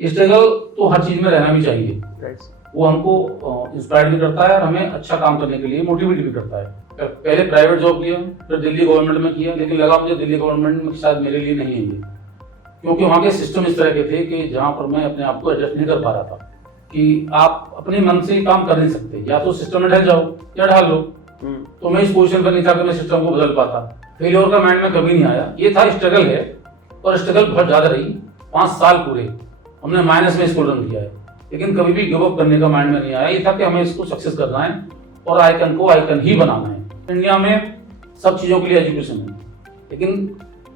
Struggle तो हर चीज में रहना भी चाहिए। वो हमको इंस्पायर भी करता है और हमें अच्छा काम करने के लिए मोटिवेट भी करता है। पहले प्राइवेट जॉब किया, फिर दिल्ली गवर्नमेंट में किया, लेकिन लगा मुझे दिल्ली गवर्नमेंट में शायद मेरे लिए नहीं है ये, क्योंकि वहाँ के सिस्टम इस तरह के थे कि जहाँ पर मैं अपने आप को एडजस्ट नहीं कर पा रहा था कि आप अपने मन से काम कर नहीं सकते, या तो सिस्टम में ढल जाओ या ढाल लो। तो मैं इस पोजीशन पर नहीं था कि मैं सिस्टम को बदल पाता। फेलियर का माइंड में कभी नहीं आया। ये था स्ट्रगल है, और स्ट्रगल बहुत ज्यादा रही। 5 साल पूरे हमने माइनस में इसको रन किया है, लेकिन कभी भी गिव अप करने का माइंड में नहीं आया। ये था कि हमें इसको सक्सेस करना है और आइकन को आइकन ही बनाना है। इंडिया में सब चीजों के लिए एजुकेशन है, लेकिन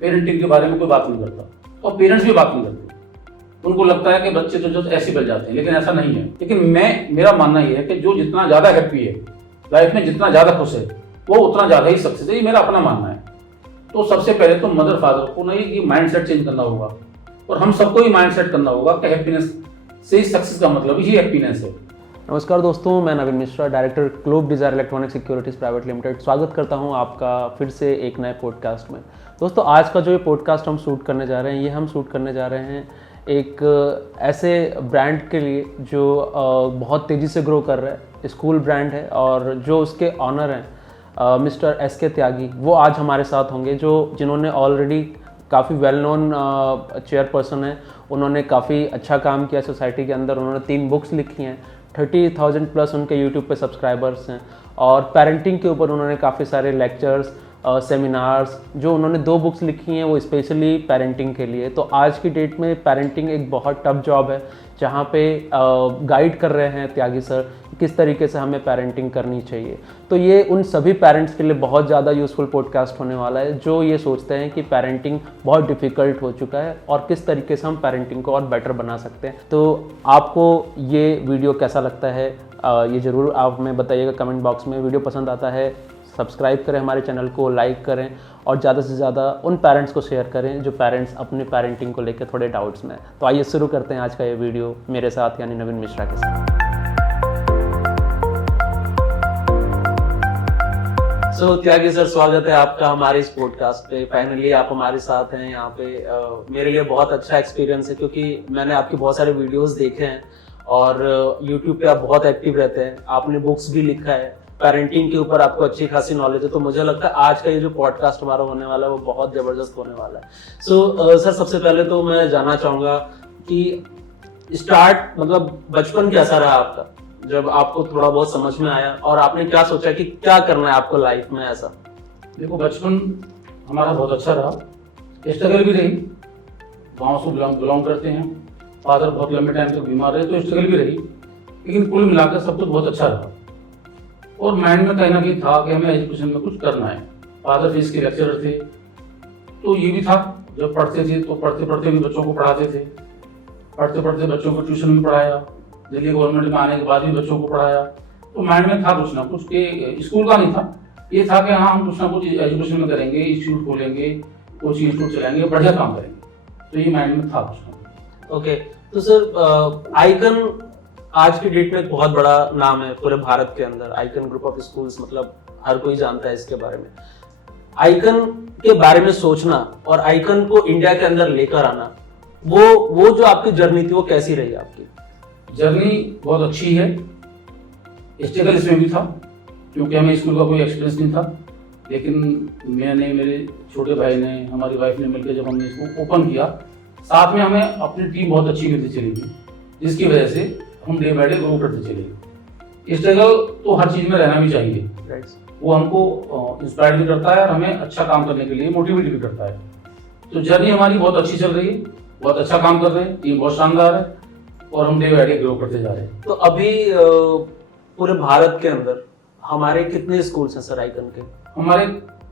पेरेंटिंग के बारे में कोई बात नहीं करता, और पेरेंट्स भी बात नहीं करते। उनको लगता है कि बच्चे तो जो ऐसे बन जाते हैं, लेकिन ऐसा नहीं है। लेकिन मेरा मानना यह है कि जो जितना ज्यादा हैप्पी है लाइफ में, जितना ज्यादा खुश है, वो उतना ज्यादा ही सक्सेस है। ये मेरा अपना मानना है। तो सबसे पहले तो मदर फादर को नहीं कि माइंडसेट चेंज करना होगा, और हम सबको ही माइंडसेट करना होगा कि हैप्पीनेस से सक्सेस का मतलब ही हैप्पीनेस है। नमस्कार दोस्तों, मैं Naveen Mishra, director Globe Desire electronic securities private limited, स्वागत करता हूं आपका फिर से एक नए पॉडकास्ट में। दोस्तों, आज का जो ये पॉडकास्ट हम शूट करने जा रहे हैं, ये हम शूट करने जा रहे हैं एक ऐसे ब्रांड के लिए जो बहुत तेज़ी से ग्रो कर रहा है। स्कूल ब्रांड है, और जो उसके ऑनर हैं मिस्टर SK त्यागी, वो आज हमारे साथ होंगे, जिन्होंने ऑलरेडी काफ़ी वेल नोन चेयरपर्सन है। उन्होंने काफ़ी अच्छा काम किया सोसाइटी के अंदर। उन्होंने 3 बुक्स लिखी हैं, 30,000 प्लस उनके यूट्यूब पे सब्सक्राइबर्स हैं, और पेरेंटिंग के ऊपर उन्होंने काफ़ी सारे लेक्चर्स, सेमिनार्स, जो उन्होंने 2 बुक्स लिखी हैं वो स्पेशली पेरेंटिंग के लिए। तो आज की डेट में पेरेंटिंग एक बहुत टफ जॉब है, जहाँ पे गाइड कर रहे हैं त्यागी सर किस तरीके से हमें पेरेंटिंग करनी चाहिए। तो ये उन सभी पेरेंट्स के लिए बहुत ज़्यादा यूज़फुल पॉडकास्ट होने वाला है, जो ये सोचते हैं कि पेरेंटिंग बहुत डिफ़िकल्ट हो चुका है और किस तरीके से हम पेरेंटिंग को और बेटर बना सकते हैं। तो आपको ये वीडियो कैसा लगता है, ये ज़रूर आप हमें बताइएगा कमेंट बॉक्स में। वीडियो पसंद आता है सब्सक्राइब करें हमारे चैनल को, लाइक करें, और ज़्यादा से ज़्यादा उन पेरेंट्स को शेयर करें जो पेरेंट्स अपने पेरेंटिंग को लेकर थोड़े डाउट्स में। तो आइए शुरू करते हैं आज का ये वीडियो मेरे साथ, यानी नवीन मिश्रा के साथ। त्यागी सर, स्वागत है आपका हमारे इस पॉडकास्ट पे। फाइनली आप हमारे साथ हैं यहाँ पे। मेरे लिए बहुत अच्छा एक्सपीरियंस है, क्योंकि मैंने आपके बहुत सारे वीडियोस देखे हैं, और यूट्यूब पे आप बहुत एक्टिव रहते हैं। आपने बुक्स भी लिखा है, पेरेंटिंग के ऊपर आपको अच्छी खासी नॉलेज है। तो मुझे लगता है आज का ये जो पॉडकास्ट हमारा होने वाला है वो बहुत जबरदस्त होने वाला है। सर, सबसे पहले तो मैं जानना चाहूँगा कि स्टार्ट मतलब बचपन कैसा रहा आपका, जब आपको थोड़ा बहुत समझ में आया, और आपने क्या सोचा कि क्या करना है आपको लाइफ में ऐसा? देखो, बचपन हमारा बहुत अच्छा रहा। स्ट्रगल भी रही, गाँव से बिलोंग करते हैं, फादर बहुत लंबे टाइम तक बीमार रहे, तो स्ट्रगल भी रही, लेकिन कुल मिलाकर सब कुछ बहुत अच्छा रहा। और माइंड में कहीं ना कहीं था कि हमें एजुकेशन में कुछ करना है। फादर फिजिक्स के लेक्चरर थे, तो ये भी था जब पढ़ते थे तो पढ़ते पढ़ते भी बच्चों को पढ़ाते थे, पढ़ते पढ़ते बच्चों को ट्यूशन भी पढ़ाया, दिल्ली गवर्नमेंट में आने के बाद भी बच्चों को पढ़ाया। तो माइंड में था कुछ ना कुछ, के स्कूल का नहीं था, ये था कि हाँ हम कुछ ना कुछ एजुकेशन में करेंगे, इंस्टीट्यूट खोलेंगे, कोचिंग इंस्टीट्यूट चलाएंगे, बढ़िया काम करेंगे। तो ये माइंड में था कुछ ना। ओके, तो सर आइकन आज की डेट में एक बहुत बड़ा नाम है पूरे भारत के अंदर। आइकन ग्रुप ऑफ स्कूल्स, मतलब हर कोई जानता है इसके बारे में। आइकन के बारे में सोचना और आइकन को इंडिया के अंदर लेकर आना, वो जो आपकी जर्नी थी वो कैसी रही आपकी? जर्नी बहुत अच्छी है। स्ट्रगल इसमें भी था, क्योंकि हमें स्कूल का कोई एक्सपीरियंस नहीं था, लेकिन मैंने, मेरे छोटे भाई ने, हमारी वाइफ ने मिलकर जब हमने इसको ओपन किया, साथ में हमें अपनी टीम बहुत अच्छी मिलती चली गई, जिसकी वजह से हम डे बाय डे ग्रो करते चले। स्ट्रगल तो हर चीज में रहना भी चाहिए। वो हमको इंस्पायर भी करता है और हमें अच्छा काम करने के लिए मोटिवेट भी करता है। तो जर्नी हमारी बहुत अच्छी चल रही है, बहुत अच्छा काम कर रहे हैं, टीम बहुत शानदार है, और हम डे बाय डे ग्रो करते जा रहे हैं। तो अभी पूरे भारत के अंदर हमारे कितने स्कूल्स हैं सर आइकन के? हमारे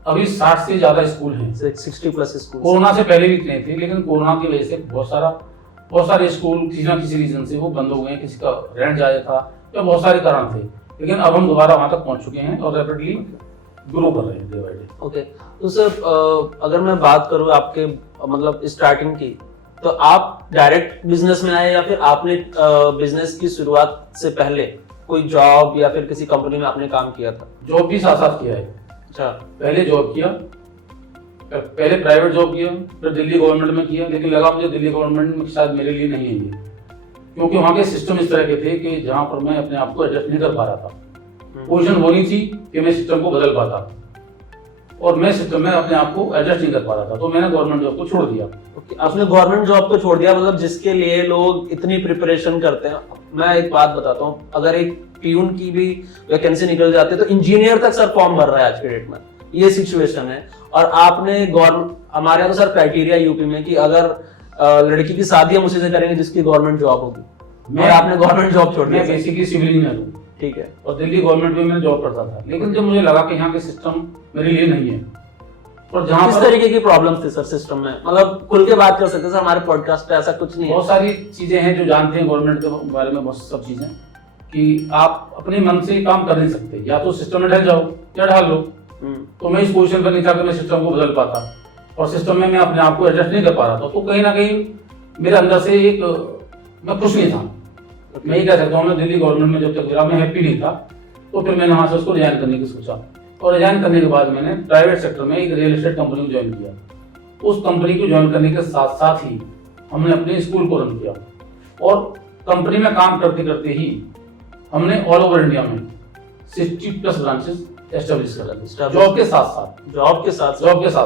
अभी 60 से ज्यादा स्कूल हैं, 60 प्लस स्कूल। कोरोना से पहले भी इतने थे, लेकिन कोरोना की वजह से बहुत सारे स्कूल किसी ना किसी रीजन से वो बंद हो गए। किसी का रेंट ज्यादा था, या बहुत सारे कारण थे, लेकिन अब हम दोबारा वहां तक पहुंच चुके हैं और रैपिडली ग्रो कर रहे हैं डे बाय डे। ओके, तो सर अगर मैं बात करूं आपके मतलब स्टार्टिंग की, तो आप डायरेक्ट बिजनेस में आए, या फिर आपने बिजनेस की शुरुआत से पहले कोई जॉब या फिर किसी कंपनी में आपने काम किया था? जॉब भी साथ साथ किया है। अच्छा, पहले जॉब किया, पहले प्राइवेट जॉब किया, फिर दिल्ली गवर्नमेंट में किया, लेकिन लगा मुझे दिल्ली गवर्नमेंट में शायद मेरे लिए नहीं है ये, क्योंकि वहाँ के सिस्टम इस तरह के थे कि जहाँ पर मैं अपने आप को एडजस्ट नहीं कर पा रहा था। पोजीशन वो नहीं थी कि मैं सिस्टम को बदल पाता, और मैं सिस्टम में अपने आप को एडजस्ट नहीं कर पा रहा था, तो मैंने गवर्नमेंट जॉब को छोड़ दिया। आपने गवर्नमेंट जॉब को छोड़ दिया, मतलब जिसके लिए लोग इतनी प्रिपरेशन करते हैं। मैं एक बात बताता हूँ, अगर एक पियून की भी वैकेंसी निकल जाती है तो इंजीनियर तक सर फॉर्म भर रहा है आज के डेट में, ये सिचुएशन है। और आपने हमारे यहाँ तो सर क्राइटेरिया यूपी में कि अगर लड़की की शादी हम उसी से करेंगे जिसकी गवर्नमेंट जॉब होगी, और आपने गवर्नमेंट जॉब छोड़ दिया। मैं बेसिकली सिविल इंजीनियर हूँ, ठीक है, और दिल्ली गवर्नमेंट में मैं जॉब करता था, लेकिन जब मुझे लगा कि यहाँ के सिस्टम मेरे लिए नहीं है, और जहाँ किस तरीके की प्रॉब्लम्स थी सर सिस्टम में, मतलब खुल के बात कर सकते हैं सर, हमारे पॉडकास्ट पे ऐसा कुछ नहीं है। बहुत सारी चीजें हैं जो जानते हैं गवर्नमेंट के बारे में, बहुत सब चीजें कि आप अपने मन से काम कर नहीं सकते, या तो सिस्टम में ढल जाओ या ढाल लो। तो मैं इस पोजीशन पर नहीं था कि मैं सिस्टम को बदल पाता, और सिस्टम में मैं अपने आप को एडजस्ट नहीं कर पा रहा था, तो कहीं ना कहीं मेरे अंदर से एक मैं खुश नहीं था। मैं ये कह सकता हूँ, मैं दिल्ली गवर्नमेंट में जब तक मेरा मैं हैप्पी नहीं था, तो फिर मैंने वहाँ से उसको रिजाइन करने की सोचा, और रिजाइन करने के बाद मैंने प्राइवेट सेक्टर में एक रियल एस्टेट कंपनी को ज्वाइन किया। उस कंपनी को ज्वाइन करने के साथ साथ ही हमने अपने स्कूल को रन किया, और कंपनी में काम करते करते ही हमने ऑल ओवर इंडिया में 60+ ब्रांचेस एस्टेब्लिश कर दी, जॉब के साथ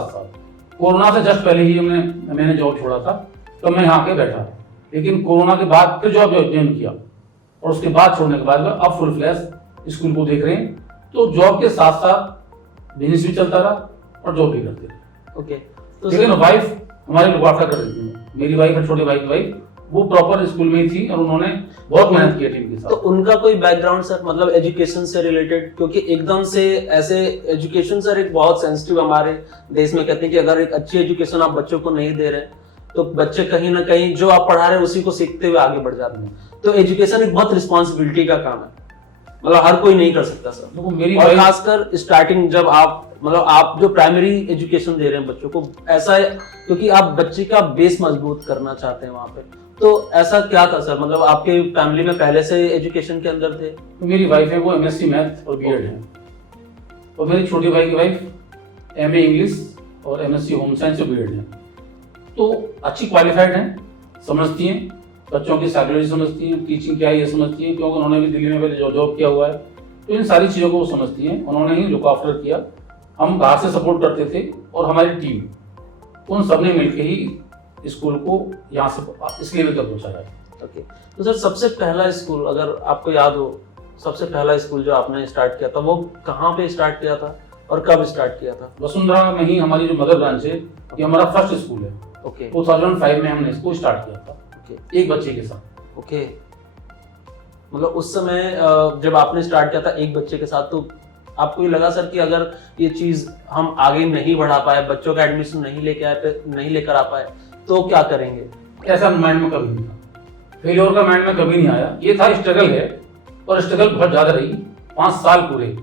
साथ। कोरोना से जस्ट पहले ही मैंने जॉब छोड़ा था, तो मैं यहाँ के बैठा, लेकिन कोरोना के बाद फिर जॉब ज्वाइन किया, और उसके बाद छोड़ने के बाद अब फुल फ्लैश स्कूल को देख रहे हैं। तो जॉब के साथ साथ बिजनेस भी चलता रहा और जॉब भी करते रहे। ओके, तो लेकिन वाइफ हमारी लुक आफ्टर कर रही थी, मेरी वाइफ और छोटे भाई की वाइफ, वो प्रॉपर स्कूल में ही थी, और उन्होंने बहुत मेहनत की टीम के साथ। तो उनका कोई बैकग्राउंड सर, मतलब एजुकेशन से रिलेटेड, क्योंकि एकदम से ऐसे एजुकेशन सर एक बहुत सेंसिटिव हमारे देश में कहते हैं कि अगर एक अच्छी एजुकेशन आप बच्चों को नहीं दे रहे तो बच्चे कहीं ना कहीं जो आप पढ़ा रहे हैं उसी को सीखते हुए आगे बढ़ जाते हैं। तो एजुकेशन एक बहुत रिस्पॉन्सिबिलिटी का काम है, मतलब हर कोई नहीं कर सकता सर। तो मेरी और खासकर स्टार्टिंग जब आप जो प्राइमरी एजुकेशन दे रहे हैं बच्चों को, ऐसा है क्योंकि आप बच्चे का बेस मजबूत करना चाहते हैं वहाँ पे, तो ऐसा क्या था सर, मतलब आपके फैमिली में पहले से एजुकेशन के अंदर थे? तो मेरी वाइफ है वो MSc मैथ और बीएड है, और मेरी छोटी भाई की वाइफ MA इंग्लिश और MSc होम साइंस और बीएड है। तो अच्छी क्वालिफाइड हैं, समझती हैं बच्चों की साइकोलॉजी, समझती हैं टीचिंग क्या है ये समझती हैं, क्योंकि उन्होंने भी दिल्ली में पहले जॉब किया हुआ है, तो इन सारी चीज़ों को वो समझती हैं। उन्होंने ही लुक आफ्टर किया, हम बाहर से सपोर्ट करते थे, और हमारी टीम उन सब ने मिलकर ही स्कूल को यहाँ से इस लेवल तक पहुँचाया। ओके, तो सर सबसे पहला स्कूल अगर आपको याद हो, सबसे पहला स्कूल जो आपने स्टार्ट किया था वो कहाँ पे स्टार्ट किया था और कब स्टार्ट किया था? वसुंधरा में ही हमारी जो मदर ब्रांच है, ये हमारा फर्स्ट स्कूल है। ओके, 2005 में हमने इसको स्टार्ट किया था, एक बच्चे के साथ। ओके, मतलब उस समय जब आपने स्टार्ट किया था एक बच्चे के साथ, तो आपको ये लगा सर कि अगर ये चीज हम आगे नहीं बढ़ा पाए, बच्चों का एडमिशन नहीं लेकर आ पाए, तो क्या करेंगे? ऐसा माइंड में कभी नहीं था, फेलियर का माइंड में कभी नहीं आया। ये था स्ट्रगल है, और स्ट्रगल बहुत ज्यादा रही, 5 साल पूरे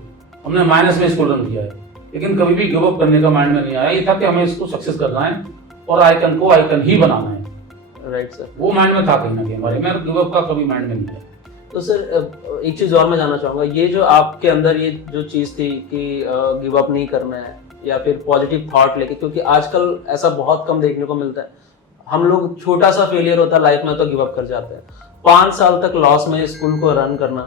हमने माइनस में स्कूल रन किया है, लेकिन कभी भी गिव अप करने का माइंड में नहीं आया। ये था कि हमें इसको सक्सेस करना है और आइकन को आइकन ही बनाना है। राइट सर, वो माइंड में था कहीं ना कहीं हमारे में, गिव अप का कभी माइंड में नहीं है। तो सर एक चीज और मैं जानना चाहूंगा, ये जो आपके अंदर ये जो चीज थी कि गिव अप नहीं करना है या फिर पॉजिटिव थॉट लेके, क्योंकि आजकल ऐसा बहुत कम देखने को मिलता है, हम लोग छोटा सा फेलियर होता है लाइफ में तो गिव अप कर जाते हैं। 5 साल तक लॉस में स्कूल को रन करना,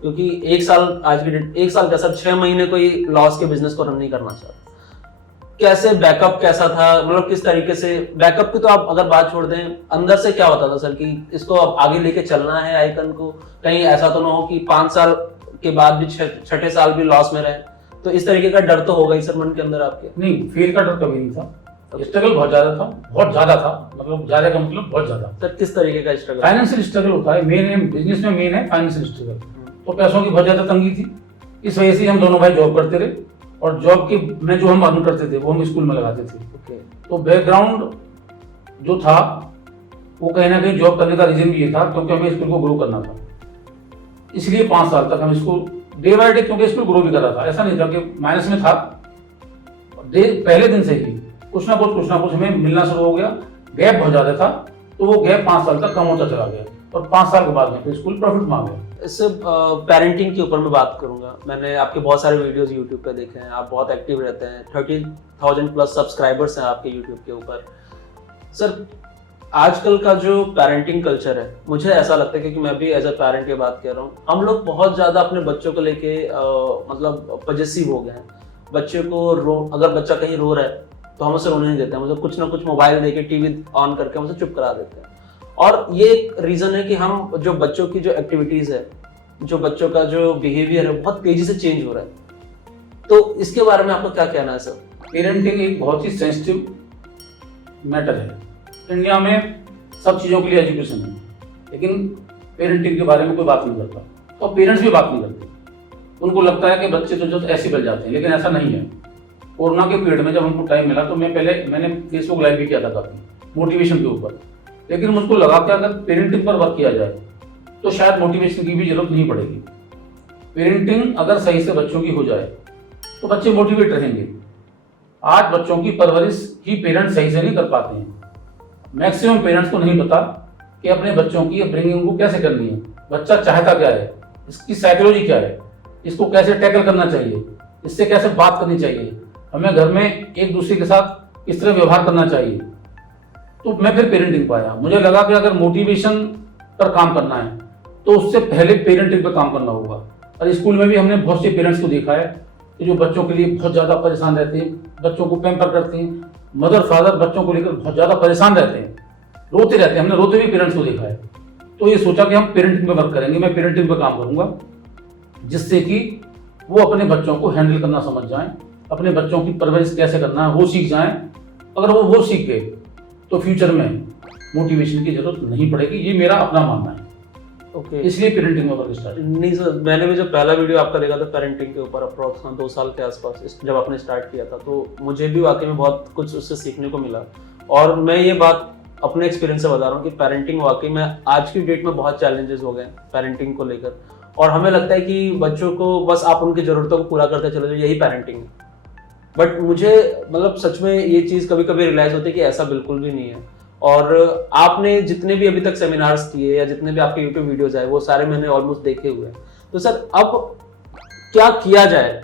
क्योंकि 1 साल आज की डेट, 1 साल कैसा 6 महीने कोई लॉस के बिजनेस को रन नहीं करना चाहता। कैसे बैकअप कैसा था, मतलब किस तरीके से बैकअप की तो आप अगर बात छोड़ दें, अंदर से क्या होता था सर कि इसको अब आगे लेके चलना है आइकन को, कहीं ऐसा तो ना हो कि 5 साल के बाद भी 6ठे साल भी लॉस में रहे, तो इस तरीके का डर तो होगा ही सर मन के अंदर आपके? नहीं, फेल का डर कभी नहीं था, स्ट्रगल बहुत ज्यादा था, मतलब ज्यादा का मतलब बहुत ज्यादा। सर किस तरीके का स्ट्रगल? फाइनेंशियल स्ट्रगल होता है, मेन है बिजनेस में, मेन है फाइनेंशियल स्ट्रगल। तो पैसों की बहुत ज्यादा तंगी थी, इस वजह से हम दोनों भाई जॉब करते रहे, और जॉब की में जो हम अर्न करते थे वो हम स्कूल में लगाते थे। ओके, तो बैकग्राउंड जो था वो कहीं ना कहीं जॉब करने का रीजन भी ये था, क्योंकि हमें स्कूल को ग्रो करना था, इसलिए 5 साल तक हम इसको डे बाय डे, क्योंकि स्कूल ग्रो भी कर रहा था, ऐसा नहीं था कि माइनस में था। पहले दिन से ही कुछ ना कुछ हमें मिलना शुरू हो गया, गैप बहुत ज्यादा था, तो वो गैप 5 साल तक कम होता चला गया, और 5 साल के बाद में तो स्कूल प्रॉफिट में आ गया। इससे पेरेंटिंग के ऊपर मैं बात करूंगा, मैंने आपके बहुत सारे वीडियोस यूट्यूब पे देखे हैं, आप बहुत एक्टिव रहते हैं, 30,000+ सब्सक्राइबर्स हैं आपके यूट्यूब के ऊपर। सर आजकल का जो पेरेंटिंग कल्चर है, मुझे ऐसा लगता है, क्योंकि मैं भी एज अ पेरेंट की बात कर रहा हूँ, हम लोग बहुत ज्यादा अपने बच्चों को लेके मतलब पजेसिव हो गए हैं। बच्चे को अगर बच्चा कहीं रो रहा है तो हम उसे रोने नहीं देते हैं, मतलब कुछ ना कुछ मोबाइल देके टीवी ऑन करके हम उसे चुप करा देते हैं। और ये एक रीजन है कि हम जो बच्चों की जो एक्टिविटीज है, जो बच्चों का जो बिहेवियर है, बहुत तेजी से चेंज हो रहा है। तो इसके बारे में आपको क्या कहना है सर? पेरेंटिंग एक बहुत ही सेंसिटिव मैटर है। इंडिया में सब चीज़ों के लिए एजुकेशन है, लेकिन पेरेंटिंग के बारे में कोई बात नहीं करता और पेरेंट्स भी बात नहीं करते। उनको लगता है कि बच्चे तो जो ऐसे बन जाते हैं, लेकिन ऐसा नहीं है। कोरोना के पीरियड में जब हमको टाइम मिला तो मैंने फेसबुक लाइव भी किया था काफ़ी मोटिवेशन के ऊपर, लेकिन मुझको लगा कि अगर पेरेंटिंग पर वर्क किया जाए तो शायद मोटिवेशन की भी जरूरत नहीं पड़ेगी। पेरेंटिंग अगर सही से बच्चों की हो जाए तो बच्चे मोटिवेट रहेंगे। आज बच्चों की परवरिश ही पेरेंट्स सही से नहीं कर पाते हैं। मैक्सिमम पेरेंट्स को नहीं पता कि अपने बच्चों की अपब्रिंगिंग को कैसे करनी है, बच्चा चाहता क्या है, इसकी साइकोलॉजी क्या है, इसको कैसे टैकल करना चाहिए, इससे कैसे बात करनी चाहिए, हमें घर में एक दूसरे के साथ किस तरह व्यवहार करना चाहिए। तो मैं फिर पेरेंटिंग पर आया। मुझे लगा कि अगर मोटिवेशन पर काम करना है तो उससे पहले पेरेंटिंग पर काम करना होगा। और स्कूल में भी हमने बहुत से पेरेंट्स को देखा है कि जो बच्चों के लिए बहुत ज़्यादा परेशान रहते हैं, बच्चों को पैम्पर करते हैं। मदर फादर बच्चों को लेकर बहुत ज़्यादा परेशान रहते हैं, रोते रहते हैं। हमने रोते हुए पेरेंट्स को देखा है। तो ये सोचा कि हम पेरेंटिंग पे वर्क करेंगे, मैं पेरेंटिंग पे काम करूंगा, जिससे कि वो अपने बच्चों को हैंडल करना समझ जाएं, अपने बच्चों की परवरिश कैसे करना है वो सीख जाएं। अगर वो सीख गए तो फ्यूचर में मोटिवेशन की जरूरत नहीं पड़ेगी। ये मेरा अपना मानना है। ओके, इसलिए पेरेंटिंग में वर्क स्टार्ट। नहीं सर, मैंने भी जो पहला वीडियो आपका देखा था पेरेंटिंग के ऊपर, अप्रोक्स 2 साल के आसपास जब आपने स्टार्ट किया था, तो मुझे भी वाकई में बहुत कुछ उससे सीखने को मिला। और मैं ये बात अपने एक्सपीरियंस से बता रहा हूँ कि पेरेंटिंग वाकई में आज की डेट में बहुत चैलेंजेस हो गए पेरेंटिंग को लेकर। और हमें लगता है कि बच्चों को बस आप उनकी ज़रूरतों को पूरा करते चले जाओ, यही पेरेंटिंग है। बट मुझे मतलब सच में ये चीज़ कभी कभी रियलाइज़ होती है कि ऐसा बिल्कुल भी नहीं है। और आपने जितने भी अभी तक सेमिनार्स किए या जितने भी आपके यूट्यूब वीडियोज़ आए, वो सारे मैंने ऑलमोस्ट देखे हुए हैं। तो सर अब क्या किया जाए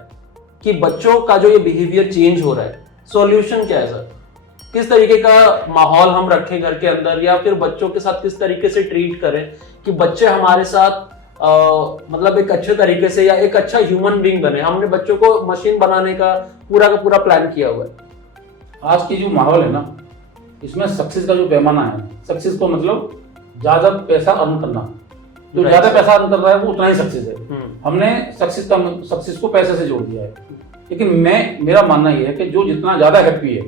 कि बच्चों का जो ये बिहेवियर चेंज हो रहा है, सॉल्यूशन क्या है सर? किस तरीके का माहौल हम रखें घर के अंदर, या फिर बच्चों के साथ किस तरीके से ट्रीट करें कि बच्चे हमारे साथ मतलब एक अच्छे तरीके से या एक अच्छा ह्यूमन बीइंग बने? हमने बच्चों को मशीन बनाने का पूरा प्लान किया हुआ है। आज की जो माहौल है ना, इसमें सक्सेस का जो पैमाना है, सक्सेस को मतलब ज्यादा पैसा अर्न करना। जो ज्यादा पैसा अर्न कर रहा है वो उतना ही सक्सेस है। हमने सक्सेस को पैसे से जोड़ दिया है। लेकिन मेरा मानना ये है कि जो जितना ज्यादा हैप्पी है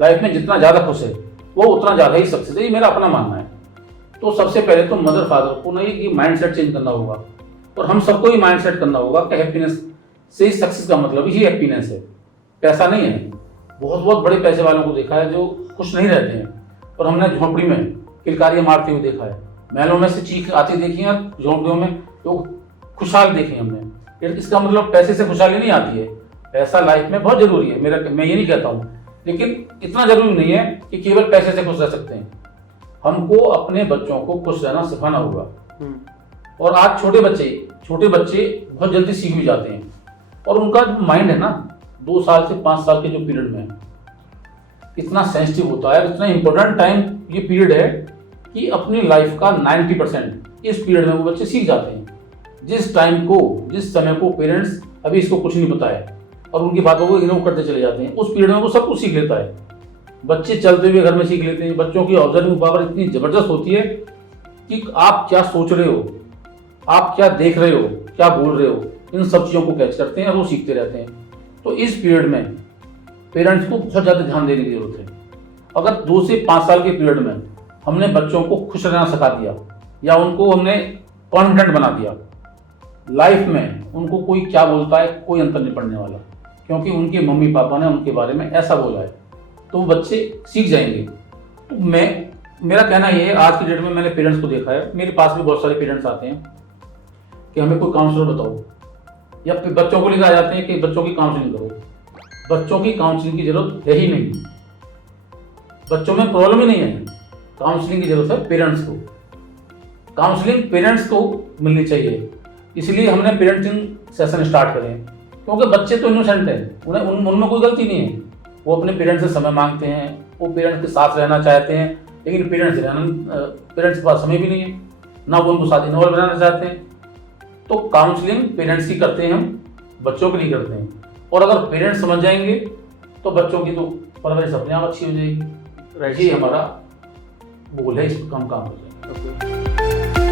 लाइफ में, जितना ज्यादा खुश है, वो उतना ज्यादा ही सक्सेस है। ये मेरा अपना मानना है। तो सबसे पहले तो मदर फादर को नहीं कि माइंडसेट चेंज करना होगा, और हम सबको ही माइंडसेट करना होगा कि हैप्पीनेस से ही सक्सेस का मतलब ही हैप्पीनेस है, पैसा नहीं है। बहुत बड़े पैसे वालों को देखा है जो खुश नहीं रहते हैं, और हमने झोंपड़ी में किलकारियां मारते हुए देखा है। महलों में से चीख आती देखी है, झोंपड़ियों में लोग खुशहाल देखे हमने। इसका मतलब पैसे से खुशहाली नहीं आती है। पैसा लाइफ में बहुत जरूरी है, मैं ये नहीं कहता हूँ, लेकिन इतना जरूरी नहीं है कि केवल पैसे से खुश रह सकते हैं। हमको अपने बच्चों को खुश रहना सिखाना होगा। और आज छोटे बच्चे बहुत जल्दी सीख भी जाते हैं, और उनका जो माइंड है ना, 2 साल से 5 साल के जो पीरियड में इतना सेंसिटिव होता है, इतना इंपॉर्टेंट टाइम ये पीरियड है कि अपनी लाइफ का 90% इस पीरियड में वो बच्चे सीख जाते हैं। जिस समय को पेरेंट्स अभी इसको कुछ नहीं पता है और उनकी बातों को इग्नोर करते चले जाते हैं, उस पीरियड में वो सब कुछ सीख लेता है। बच्चे चलते हुए घर में सीख लेते हैं। बच्चों की ऑब्जर्विंग पावर इतनी जबरदस्त होती है कि आप क्या सोच रहे हो, आप क्या देख रहे हो, क्या बोल रहे हो, इन सब चीज़ों को कैच करते हैं और वो सीखते रहते हैं। तो इस पीरियड में पेरेंट्स को बहुत ज़्यादा ध्यान देने की जरूरत है। अगर 2 से 5 साल के पीरियड में हमने बच्चों को खुश रहना सिखा दिया या उनको हमने कॉन्फिडेंट बना दिया, लाइफ में उनको कोई क्या बोलता है कोई अंतर नहीं पड़ने वाला, क्योंकि उनके मम्मी पापा ने उनके बारे में ऐसा बोला है, तो वो बच्चे सीख जाएंगे। तो मेरा कहना ये है, आज की डेट में मैंने पेरेंट्स को देखा है, मेरे पास भी बहुत सारे पेरेंट्स आते हैं कि हमें कोई काउंसलर बताओ, या फिर बच्चों को लेकर आ जाते हैं कि बच्चों की काउंसलिंग करो। बच्चों की काउंसलिंग की जरूरत है ही नहीं, बच्चों में प्रॉब्लम ही नहीं है। काउंसलिंग की जरूरत है पेरेंट्स को। काउंसलिंग पेरेंट्स को मिलनी चाहिए, इसलिए हमने पेरेंटिंग सेशन स्टार्ट करे, क्योंकि बच्चे तो इनोसेंट हैं, उनमें कोई गलती नहीं है। वो अपने पेरेंट्स से समय मांगते हैं, वो पेरेंट्स के साथ रहना चाहते हैं, लेकिन पेरेंट्स के पास समय भी नहीं है, ना वो उनको शादी नॉवल बनाना चाहते हैं। तो काउंसलिंग पेरेंट्स की करते हैं हम, बच्चों के लिए करते हैं। और अगर पेरेंट्स समझ जाएंगे तो बच्चों की तो परवरिश अपने आप अच्छी हो जाएगी। ये हमारा गोल है, इस पर हम काम कर रहे हैं।